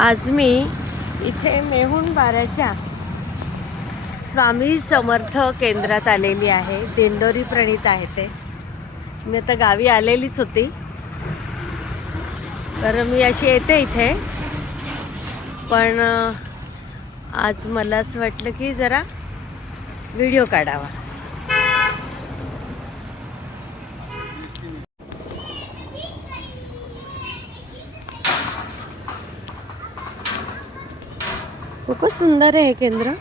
आज मी इथे मेहुण बाराच्या स्वामी समर्थ केंद्रात आलेली आहे. दिंडोरी प्रणीत आहे ते. मी आता गावी आलेलीच होती. तर मी अशी येते इथे. पण आज मला असं वाटलं की जरा व्हिडिओ काढावा. खूपच सुंदर आहे हे केंद्र.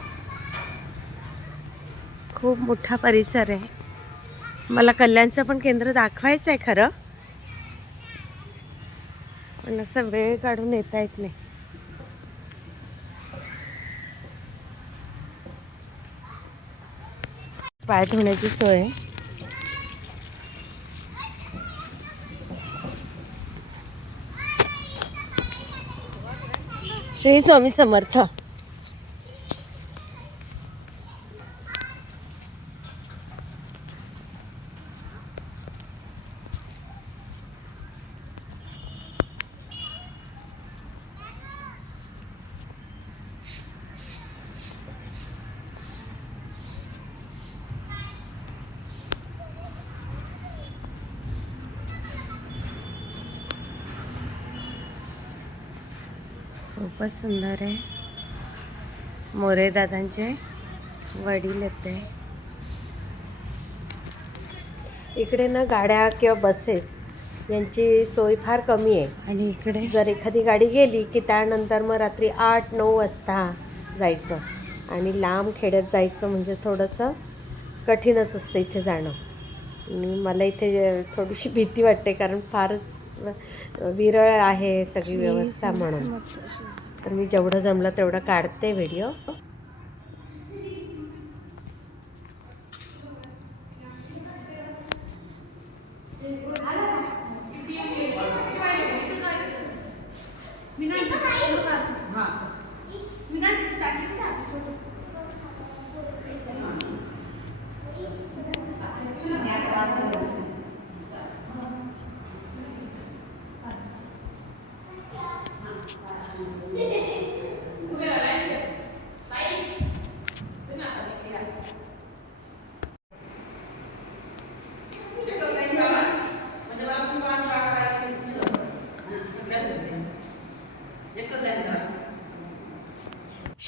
खूप मोठा परिसर आहे. मला कल्याणचं पण केंद्र दाखवायचं आहे खरं. पण असं वेळ काढून येता येत नाही. पाय धुण्याची सोय. श्री स्वामी समर्थ. खूपच सुंदर आहे. मोरे दादांचे वडील येते इकडे ना गाड्या किंवा बसेस यांची सोय फार कमी आहे. आणि इकडे? जर एखादी गाडी गेली की त्यानंतर मग रात्री आठ नऊ वाजता जायचं आणि लांब खेड्यात जायचं म्हणजे थोडंसं कठीणच असतं इथे जाणं. आणि मला इथे थोडीशी भीती वाटते कारण फारच विरळ आहे सगळी व्यवस्था म्हणून. तर मी जेवढं जमलं तेवढं काढते व्हिडिओ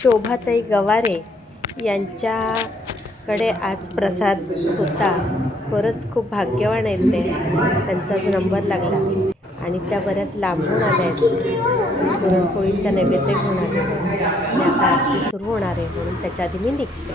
शोभाताई गवारे यांच्याकडे आज प्रसाद होता. खरंच खूप भाग्यवान आहेत ते. त्यांचा नंबर लागला. आणि त्या बऱ्याच लांबून आल्या आहेत. पुरणपोळीचा नैवेद्य घेऊन आले आणि आता आरती सुरू होणार आहे म्हणून त्याच्या आधी मी निघते.